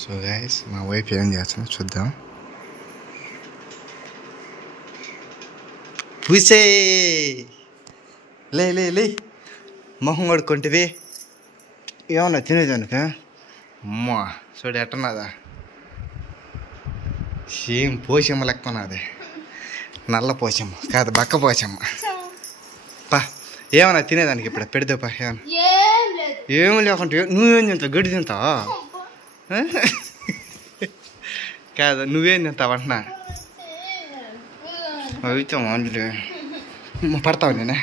So guys మా wife ఏం చేస్తున్నా చూద్దాం. పూసే లే లే లే మొహం కొడుకుంటివి ఏమన్నా తినేదానిక అమ్మా చూడు ఎట్టన్నదా సేమ్ పోషమ్మ లెక్కన్నది. నల్ల పోషమ్మ కాదు బక్క పోషమ్మ. పా ఏమన్నా తినేదానికి ఇప్పుడు పెడితే పా ఏం లేకుంటే నువ్వేం తింటావు గడ్డి తింటావా కాదు నువ్వేం తింటావు అంటున్నా అవుతాం అందులో పడతావు నేనే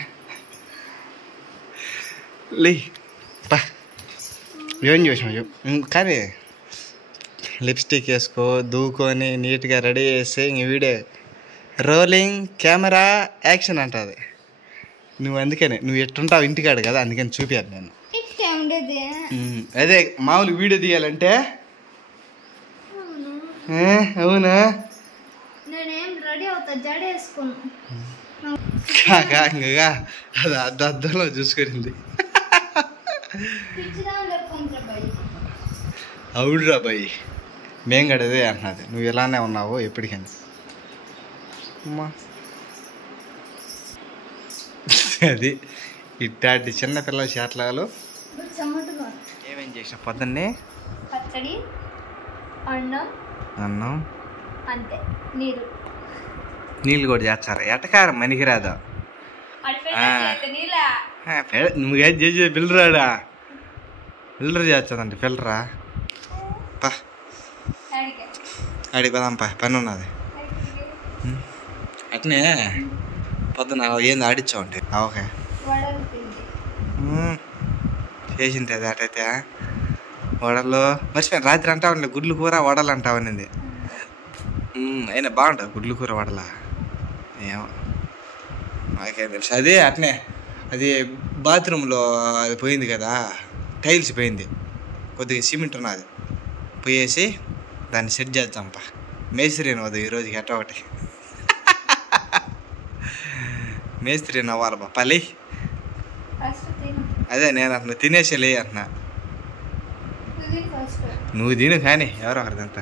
లే పా ఏం చేసావు కానీ లిప్స్టిక్ వేసుకో దూకొని నీట్గా రెడీ చేసి ఇంక వీడియో రోలింగ్ కెమెరా యాక్షన్ అంటుంది. నువ్వు అందుకనే నువ్వు ఎట్టుంటావు ఇంటికాడు కదా అందుకని చూపించాను నేను. అదే మామూలు వీడియో తీయాలంటే అవునా కాగా అది అద్దంలో చూసుకునింది. అవుడురా బాయ్ మేం గడదే అంటున్నది. నువ్వు ఎలానే ఉన్నావు ఎప్పటికైనా అమ్మా. అది ఇట్లాంటి చిన్నపిల్లల చేట్లాలు ఏమేం చేసిన పొద్దున్నే పచ్చడి అన్నం అంతే నీళ్ళు కూడా చేస్తారు ఎటకారం మనికిరాదా నువ్వేం చేసే పిల్లరాడా పిల్లరు చేస్తుందండి పిల్లరా పా అడిగి పదాంపా పని ఉన్నది అట్నే పొద్దున ఏంది ఆడిచ్చావంటే ఓకే చేసింది అది అటైతే వడలు మర్చిపోయాను రాత్రి అంటావండి గుడ్లు కూర వడలు అంటావనింది. అయినా బాగుంటుంది గుడ్లు కూర వడల ఏమో నాకేం తెలుసు. అదే అట్నే అది బాత్రూంలో అది పోయింది కదా టైల్స్ పోయింది కొద్దిగా సిమెంట్ ఉన్నది పోయేసి దాన్ని సెట్ చేద్దాంపా. మేస్త్రి నవ్వదు ఈరోజుకి ఎట్ట ఒకటి మేస్త్రి నవ్వాలి బా పల్లి. అదే నేను అంటున్నా తినేసేలే అంటున్నా. నువ్వు తిను కానీ ఎవరో ఒకరిదంతా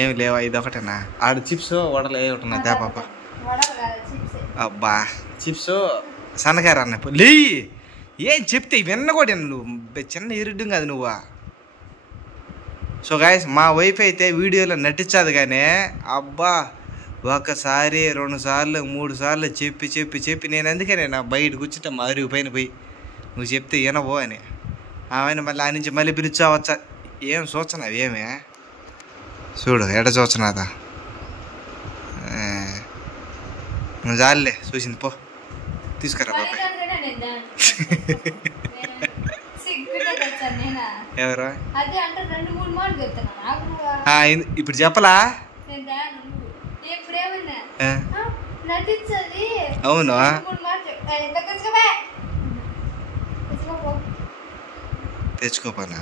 ఏమి లేవా ఇది ఒకటేనా ఆడ చిప్స్ వడలు ఏ ఒకటి తే పాప అబ్బా చిప్స్ సన్నకార అన్న లే ఏం చెప్తే విన్నకూడదు నువ్వు చిన్న ఇరుడ్డం కాదు నువ్వా. సో గాయస్ మా వైఫ్ అయితే వీడియోలో నటించదు కానీ అబ్బా ఒకసారి 2 సార్లు 3 సార్లు చెప్పి చెప్పి చెప్పి నేను అందుకనే నా బయట కూర్చుంటే మరుగు పైన పోయి నువ్వు చెప్తే వినబో అని ఆమె మళ్ళీ ఆ నుంచి మళ్ళీ పిలిచావచ్చా ఏం చూస్తున్నావు ఏమే చూడు ఎడ చూస్తున్నాదా నువ్వు జాలే చూసింది పో తీసుకురా బాబాయ్. ఎవరు ఇప్పుడు చెప్పలా అవును తెచ్చుకోపనా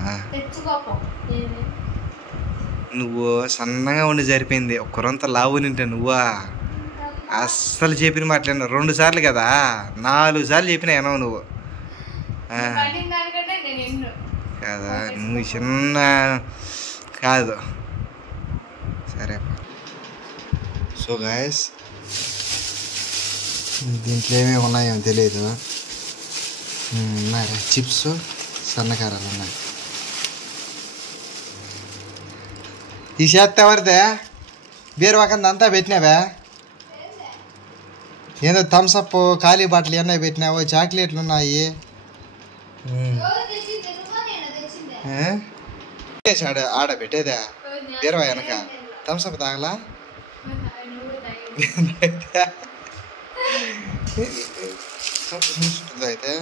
నువ్వు సన్నగా ఉండి సరిపోయింది ఒక్కరంతా లావు నింటే నువ్వా అస్సలు చెప్పిన మాట్లాడినా 2 సార్లు కదా 4 సార్లు చెప్పినా ఏనో నువ్వు కదా నువ్వు చిన్న కాదు సరే. సో గాయస్ దీంట్లో ఏమేమి ఉన్నాయో తెలియదు. ఉన్నాయా చిప్స్ సన్నకారాలు ఉన్నాయి. ఈ చేత ఎవరిదే బీరువాకంత అంతా పెట్టినావా ఏదో థమ్సప్ ఖాళీ బాటిల్ ఎన్నో పెట్టినావో చాక్లెట్లు ఉన్నాయి. ఆడ పెట్టేదా బీరువా వెనక థమ్సప్ తాగలా అయితే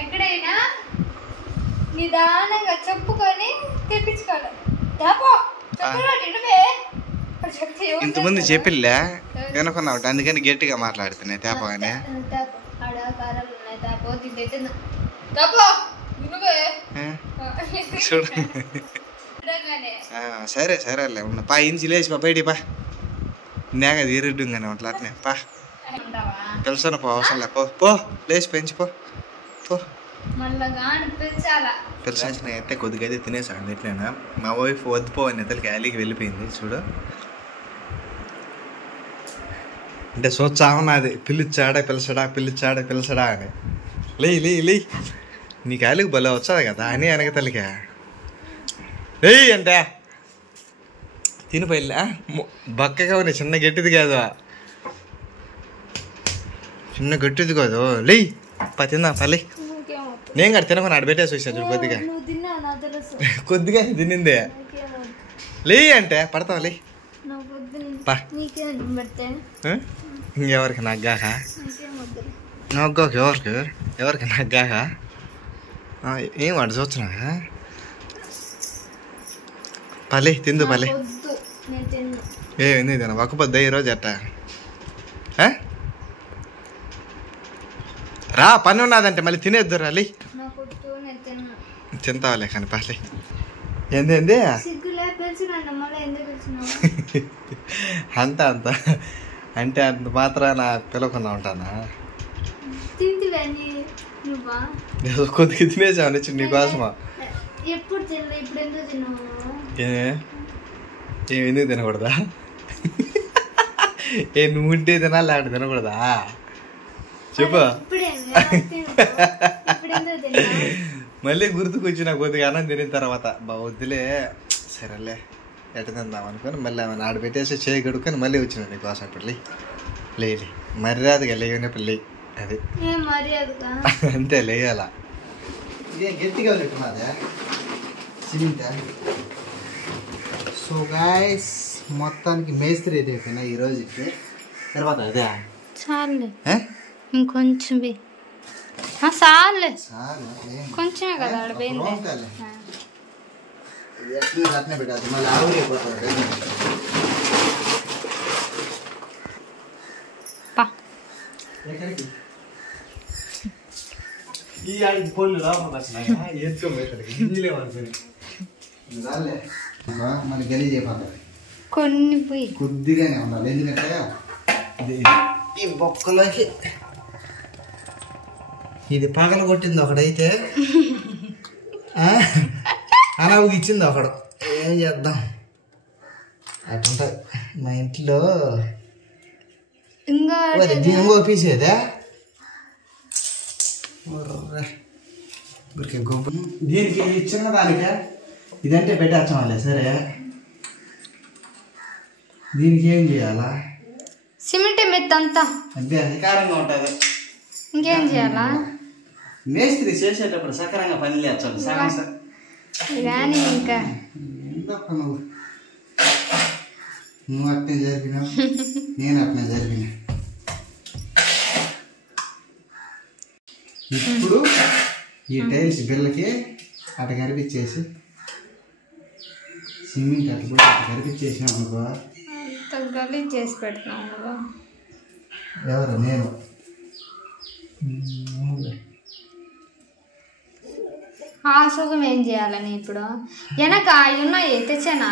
ఎక్కడైనా నిదానంగా చెప్పుకొని తెప్పించుకోవాలి. ఇంతకుముందు చెప్పిల్లే వినుకున్నావు అందుకని గట్టిగా మాట్లాడుతున్నాయి తేపగానే. చూడు సరే సరేలే ఉన్నా పా ఇంచి లేచి పా బయటికి పా నేగ తీరుడ్డుగానే అట్లా అట్నే పా తెలుసు పో అవసరం లే పో పో లేచి పెంచిపో పో పిలిచిన అయితే కొద్దిగా అయితే తినేసాడు ఎట్లయినా. మా వైఫ్ వద్దుపోవని ఇతలకి అలీకి వెళ్ళిపోయింది చూడు. అంటే సోచావున్నది పిలిచాడా పిలిచాడా అని. లే నీకు అలీకి భలే వచ్చాది కదా అని వెనకతలకి లేయ్ అంటే తినిపోయిలే బక్కగా ఉన్నాయి. చిన్న గట్టిది కాదు లేయ్ తిందా పల్లి. నేను కూడా తినకుండా ఆడ పెట్టేసి వచ్చాను చూడు. కొద్దిగా తినిందే లే అంటే పడతావు లే ఇంకెవరికి నగ్గాక నగ్గాక ఎవరికి నగ్గాక ఏం వాడు చూస్తున్నా పల్లి తిందు పల్లి. ఏమింది తిన ఒక్కపోద్దా ఈరోజు అట్ట రా పని ఉన్నదంటే మళ్ళీ తినేద్దు రా లే. తింటావులే కానీ పల్లి. ఏంది అంత అంటే అంత మాత్రాన పిలవకుండా ఉంటానా? కొద్దిగా తినేసాను నీకోసమా. ఎందుకు తినకూడదా? నువ్వు ఉంటే తినాలి లేకపోతే తినకూడదా చెప్పు. మళ్ళీ గుర్తుకొచ్చిన కొద్దిగా అన్నం తినిన తర్వాత వద్దులే సరేలే ఎట్ట తిందాం అనుకొని మళ్ళీ ఆమె ఆడ పెట్టేసి చేయి కడుక్కొని మళ్ళీ వచ్చిన నీకోసం అప్పుడు లే మర్యాదగా లేనప్పుడు లే. అది అంతే లేయాల. ఇదే గట్టిగా పెట్టున్నదే సిమెంట్. సో గాయస్ మొత్తానికి మేస్త్రి అయితే అయిపోయినా ఈరోజుకి. తర్వాత అదే చాలే ఇంకొంచెం చాలే కొంచెమే కదా అట్నే పెట్టాలి మళ్ళీ ఆవిరైపోతుంది. ఈ ఆడికి పొల్లు లోపల వచ్చినాయి ఎత్తుకోబోతాడు మళ్ళీ గలీజ్ అయిపోతుంది. కొన్ని పోయి కొద్దిగానే ఉండాలి ఎందుకంటే ఈ బొక్కలోకి ఇది పగల కొట్టింది ఒకడైతే అనవుకి ఇచ్చింది ఒకడు. ఏం చేద్దాం అట్లుంటుంది మా ఇంట్లో. దీని ఇంకో పీసేదే ఊరికే గొప్ప. దీనికి చిన్నదానికే ఇదంటే పెట్టేస్తామలే సరే. దీనికి ఏం చేయాలా? సిమెంట్ మెత్తంతా అంతే అధికారంగా ఉంటుంది. ఇంకేం చేయాలా? మేస్త్రి చేసేటప్పుడు సకరంగా పని లేచాలి సగం కానీ ఇంకా ఏందప్ప నువ్వు అట్నే జరిగినా నేను అట్నే జరిగినా. ఇప్పుడు ఈ టైల్స్ బిల్లకి అటు కరిపించేసి సిమెంట్ అటు కూడా అటు కరిపించేసినాం అనుకో. గలీజ్ చేసి పెడుతున్నావు. ఎవరు? నేను. ఆ సుఖం ఏం చేయాలని ఇప్పుడు వెనక అవి ఉన్నాయి తెచ్చానా?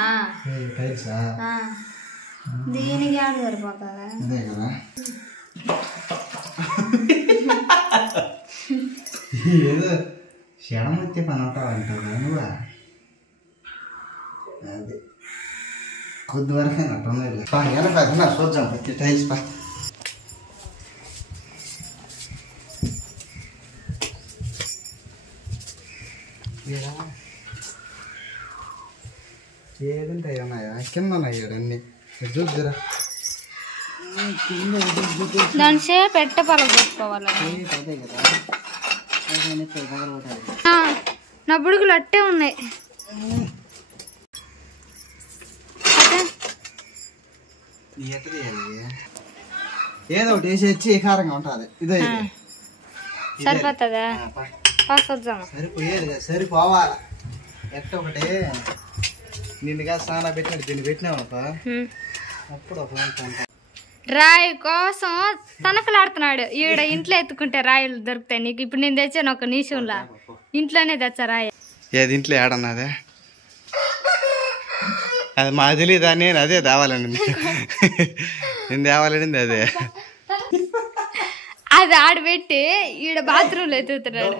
టైల్సా? దీనికి ఆడ సరిపోతుందా? అదే కదా. ఏదో క్షణమొచ్చే పని ఉంటావంటావు నువ్వా? అది కొద్ది వరకు అన్నట్టున్నా చూద్దాం ప్రతి టైల్స్ పా. ఏదంటే ఉన్నాయా కింద ఉన్నాయి అన్నీ చూద్దురా. దాని సేపు ఎట్ట పలగొట్టుకోవాలి. నా బుడుగులు అట్టే ఉన్నాయి. ఏదో ఒకటి వేసి వచ్చి కారంగా ఉంటుంది. ఇదే సరిపోతుందా? సరిపోయేది సరిపోవాలి. ఎట్ట ఒకటి నిన్నుగా స్నానం పెట్టినట్టు దీన్ని పెట్టినావనుకో అప్పుడు ఒక రాయి కోసం తనకలాడుతున్నాడు. ఈడ ఇంట్లో ఎత్తుకుంటే రాయిలు దొరుకుతాయి నీకు. ఇప్పుడు నేను తెచ్చాను ఒక నిమిషంలా ఇంట్లోనే తెచ్చా రాయి. ఏది ఇంట్లో ఏడన్నదే అది మా తెలీదా? నేను అదే తేవాలండి నేను తేవాలండి అదే. అది ఆడబెట్టి ఈడ బాత్రూంలో ఎత్తుతున్నాడు.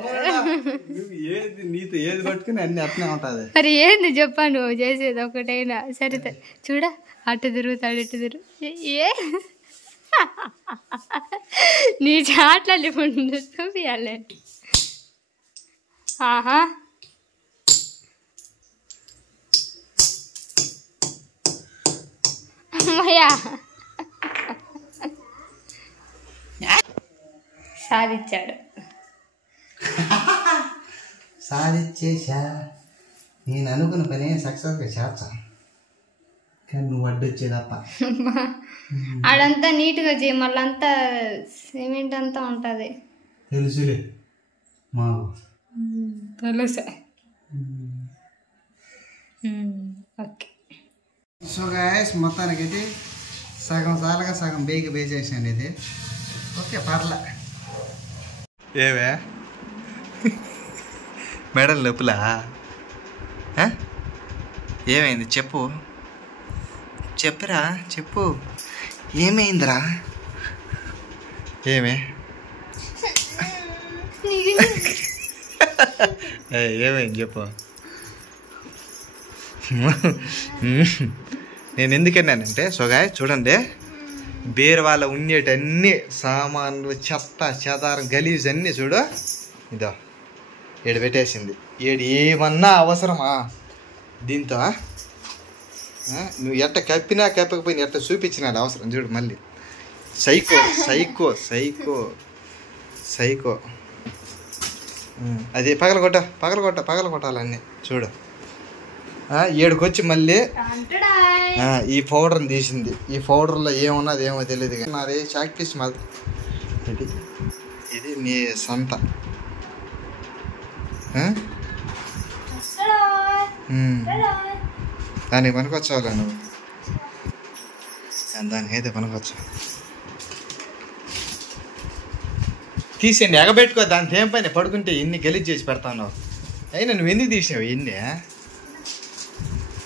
నీతో ఏది పట్టుకుని అన్ని అట్నే ఉంటుంది. మరి ఏంది చెప్పా నువ్వు చేసేది ఒకటైనా సరే చూడ అటు తిరుగుతాడు ఇటు తిరుగు ఏ నీ చాట్ల చూపియాలి. ఆహా అమ్మయ్యా సాధించాడు. సాధించేసా. నేను అనుకున్న పని సక్సెస్గా చేస్తా, కానీ నువ్వు అడ్డొచ్చేదప్ప. ఆడంతా నీట్గా చేయి, మళ్ళీ అంతా సిమెంట్ అంతా ఉంటుంది. తెలుసులే మాకు తెలుసా. ఓకే సో గాయస్ మొత్తానికైతే సగం సాలుగా సగం బేగి వేసేసాను ఇది. ఓకే పర్లే. ఏవే మెడల్ నొప్పులా? ఏమైంది చెప్పు, చెప్పురా చెప్పు, ఏమైందిరా? ఏమే ఏమైంది చెప్పు. నేను ఎందుకన్నానంటే సొగాయ చూడండి, బీరువాలో ఉండేటన్ని సామాన్లు చెత్త చెదారం గలీజ్ అన్నీ చూడు ఇదో ఏడు పెట్టేసింది. ఏడు ఏమన్నా అవసరమా దీంతో? నువ్వు ఎట్ట కప్పినా కప్పకపోయినా ఎట్ట చూపించినాడు అవసరం చూడు. మళ్ళీ సైకో సైకో సైకో సైకో. అది పగల కొట్టాలన్నీ చూడు. ఏడుకొచ్చి మళ్ళీ ఈ పౌడర్ని తీసింది. ఈ పౌడర్లో ఏమున్నది ఏమో తెలియదు కానీ నాది చాక్ పీస్ ఇది ఇది నీ సంత. దానికి పనికొచ్చావులే నువ్వు, దానికైతే పనికొచ్చు. తీసేయండి ఎగబెట్టుకో, దాని ఏం పైన పడుకుంటే ఎన్ని గలీజ్ చేసి పెడతావు. అయినా నువ్వు ఎందుకు తీసినావు ఎన్ని?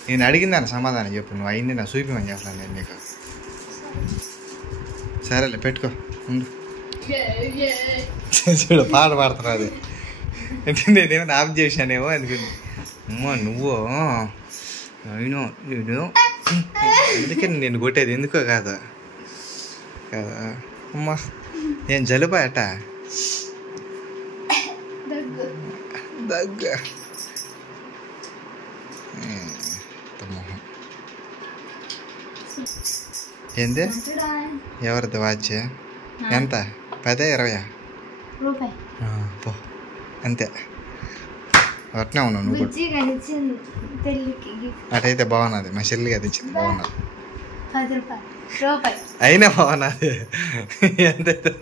నేను అడిగిన దాని సమాధానం చెప్పు. నువ్వు అయింది నా చూపిమని చెప్పాను నేను నీకు. సరేలే పెట్టుకో ఉండు. చూడు పాట పాడుతున్నావు. అది నేనేమో ఆఫ్ చేశానేమో అనుకుంది. అమ్మా నువ్వు అయినో నేను అందుకని నేను కొట్టేది ఎందుకో కాదు కదా. అమ్మా నేను జలుబా అట దగ్గ మొహం. ఏంది ఎవరిది వాచ్? ఎంత? 10 20 పో అంతే. అట్నే ఉన్నావు నువ్వు కూడా. అటైతే బాగున్నది, మా చెల్లిగా తెచ్చింది బాగున్నది. అయినా బాగున్నది ఎంతైతే